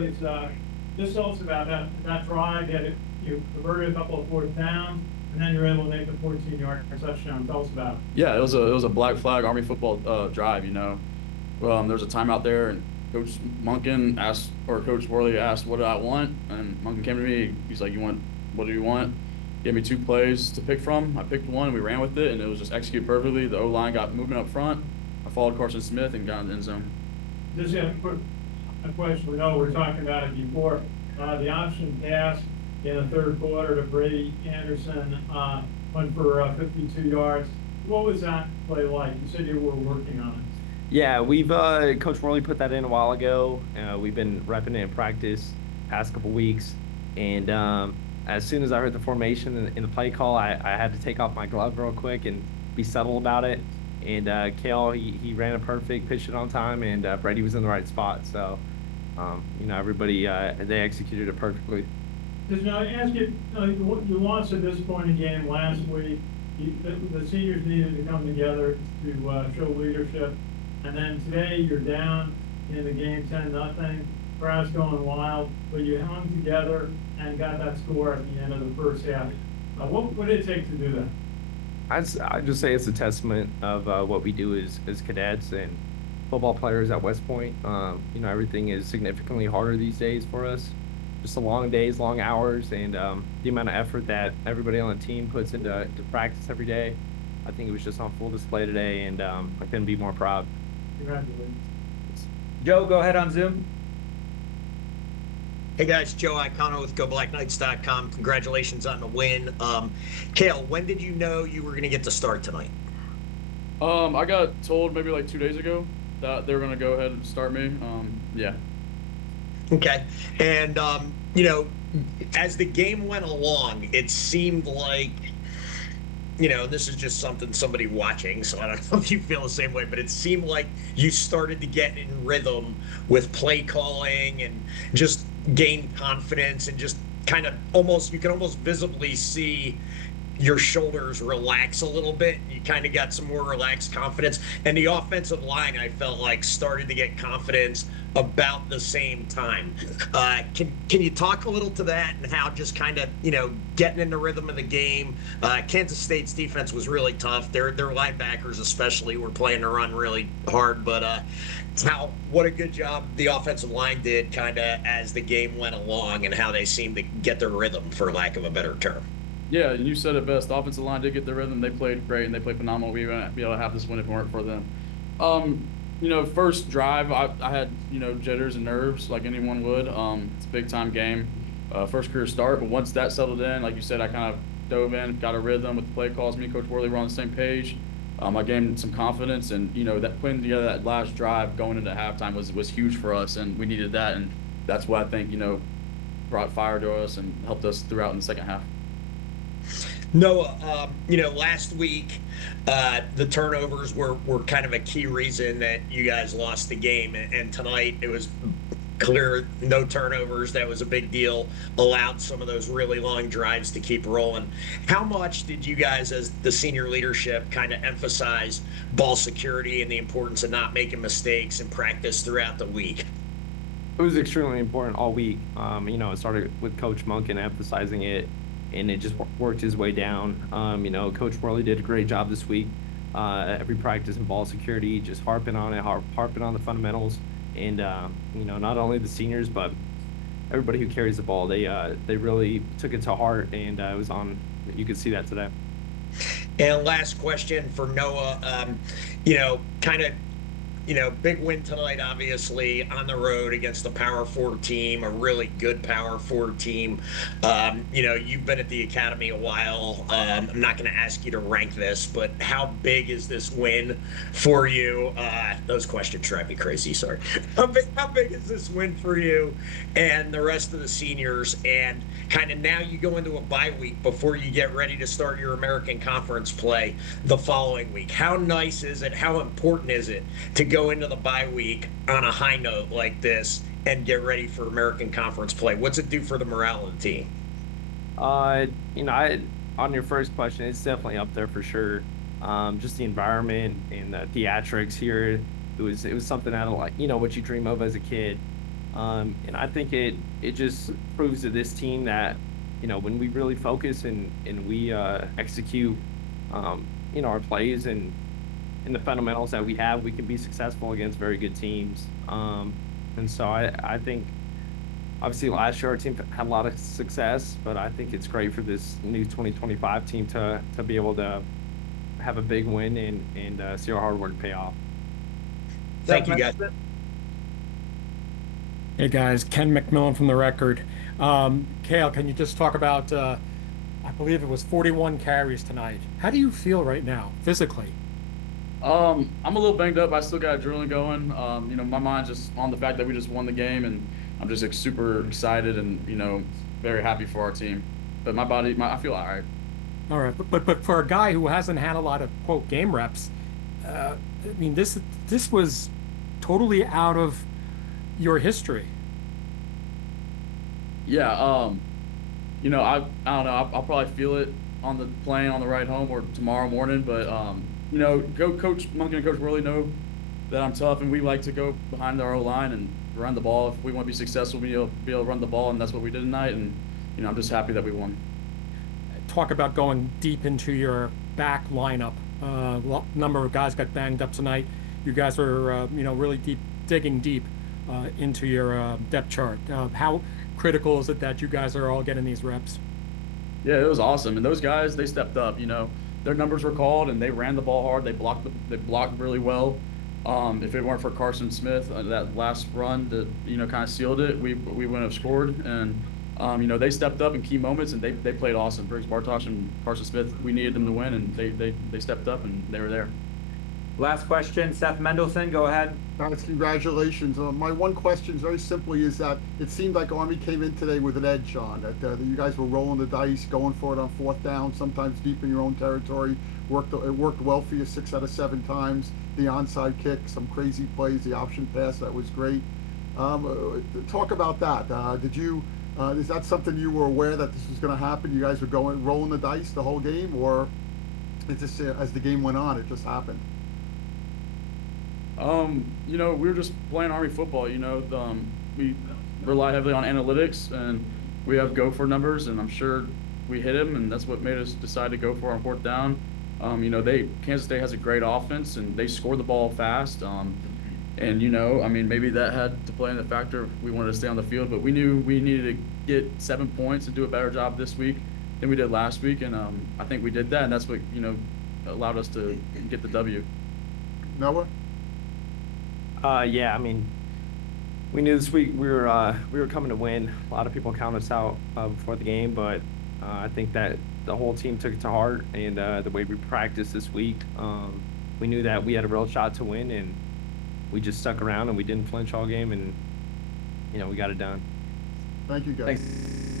was, just tell us about that drive. You converted a couple of fourth downs, and then you were able to make a 14-yard touchdown. Tell us about it. Yeah, it was a black flag Army football drive. There was a timeout there, and Coach Munkin asked, or Coach Worley asked, "What do I want?" And Munkin came to me. He's like, What do you want?" Gave me two plays to pick from. I picked one, and we ran with it, and it was just executed perfectly. The O-line got movement up front. I followed Carson Smith and got in the end zone. Just a question. We know we're talking about it before. The option pass in the third quarter to Brady Anderson went for 52 yards. What was that play like? You said you were working on it. Yeah, we've Coach Worley put that in a while ago. We've been repping it in practice past couple weeks, and as soon as I heard the formation in the play call, I had to take off my glove real quick and be subtle about it. And Cale, he ran it perfect, pitched it on time, and Brady was in the right spot. So, everybody they executed it perfectly. Just now, ask you, you lost at this point in the game last week. The seniors needed to come together to show leadership. And then today you're down in the game 10-0. Crowd's going wild, but you hung together and got that score at the end of the first half. What did it take to do that? I'd just say it's a testament of what we do as cadets and football players at West Point. Everything is significantly harder these days for us. Just the long days, long hours, and the amount of effort that everybody on the team puts into practice every day. I think it was just on full display today, and I couldn't be more proud. Congratulations. Joe, go ahead on Zoom. Hey guys, Joe Icono with GoBlackKnights.com. Congratulations on the win. Cale, when did you know you were going to get the start tonight? I got told maybe like 2 days ago that they were going to go ahead and start me. Yeah. Okay. And, as the game went along, it seemed like, this is just somebody watching, so I don't know if you feel the same way, but it seemed like you started to get in rhythm with play calling and just gain confidence and just kind of you can almost visibly see your shoulders relax a little bit. You kind of got some more relaxed confidence. And the offensive line, I felt like, started to get confidence about the same time. Can you talk a little to that and how just kind of, getting in the rhythm of the game? Kansas State's defense was really tough. Their linebackers especially were playing the run really hard, but what a good job the offensive line did kind of as the game went along and how they seemed to get their rhythm, for lack of a better term. Yeah, you said it best. The offensive line did get their rhythm. They played great, and they played phenomenal. We wouldn't be able to have this win if it weren't for them. First drive, I had, jitters and nerves like anyone would. It's a big-time game, first career start. But once that settled in, like you said, I kind of dove in, got a rhythm with the play calls. Me and Coach Worley were on the same page. I gained some confidence, and, that putting together that last drive going into halftime was huge for us, and we needed that. And that's what I think, brought fire to us and helped us throughout in the second half. Noah, last week, the turnovers were kind of a key reason that you guys lost the game. And tonight it was clear, no turnovers. That was a big deal. Allowed some of those really long drives to keep rolling. How much did you guys, as the senior leadership, kind of emphasize ball security and the importance of not making mistakes in practice throughout the week? It was extremely important all week. It started with Coach Munkin emphasizing it, and it just worked his way down. Coach Worley did a great job this week. Every practice in ball security, just harping on it, harping on the fundamentals. And, not only the seniors, but everybody who carries the ball, they really took it to heart, and it was on. You could see that today. And last question for Noah, big win tonight, obviously, on the road against a Power 4 team, a really good Power 4 team. You've been at the academy a while. I'm not going to ask you to rank this, but how big is this win for you? Those questions drive me crazy, sorry. How big is this win for you and the rest of the seniors? And kind of now you go into a bye week before you get ready to start your American Conference play the following week. How nice is it? How important is it to go into the bye week on a high note like this and get ready for American Conference play? What's it do for the morale of the team? On your first question, it's definitely up there for sure. Just the environment and the theatrics here, it was something out of what you dream of as a kid. And I think it just proves to this team that, when we really focus and we execute, our plays and the fundamentals that we have, we can be successful against very good teams. And so I think obviously last year our team had a lot of success, but I think it's great for this new 2025 team to be able to have a big win and see our hard work pay off. Thank Seth you, guys. Mendelson? Hey guys, Ken McMillan from The Record. Cale, can you just talk about, I believe it was 41 carries tonight. How do you feel right now, physically? I'm a little banged up. I still got adrenaline going. My mind's just on the fact that we just won the game, and I'm just like, super excited and very happy for our team. But I feel all right. All right, but for a guy who hasn't had a lot of quote game reps, I mean this was totally out of your history. Yeah. I don't know. I'll probably feel it on the plane on the ride home or tomorrow morning. But Coach Monk and Coach Worley know that I'm tough, and we like to go behind our O line and run the ball. If we want to be successful, be able to run the ball, and that's what we did tonight. And I'm just happy that we won. Talk about going deep into your back lineup. Number of guys got banged up tonight. You guys were really digging deep into your depth chart. How critical is it that you guys are all getting these reps? Yeah, it was awesome, and those guys they stepped up. Their numbers were called, and they ran the ball hard. They blocked really well. If it weren't for Carson Smith, that last run that kind of sealed it, we wouldn't have scored. And they stepped up in key moments, and they played awesome. Briggs Bartosh and Carson Smith, we needed them to win, and they stepped up and they were there. Last question, Seth Mendelson, go ahead. Guys, congratulations. My one question, very simply, is that it seemed like Army came in today with an edge on that. You guys were rolling the dice, going for it on fourth down, sometimes deep in your own territory. It worked well for you 6 out of 7 times. The onside kick, some crazy plays, the option pass, that was great. Talk about that. Is that something you were aware that this was going to happen? You guys were rolling the dice the whole game, or it just as the game went on, it just happened? We were just playing Army football. We rely heavily on analytics, and we have go for numbers, and I'm sure we hit them, and that's what made us decide to go for on fourth down. Kansas State has a great offense, and they score the ball fast. Maybe that had to play in the factor if we wanted to stay on the field, but we knew we needed to get 7 points and do a better job this week than we did last week, and I think we did that, and that's what allowed us to get the W. Noah? Yeah, we knew this week we were coming to win. A lot of people counted us out before the game, but I think that the whole team took it to heart, and the way we practiced this week, we knew that we had a real shot to win, and we just stuck around and we didn't flinch all game, and we got it done. Thank you, guys. Thanks.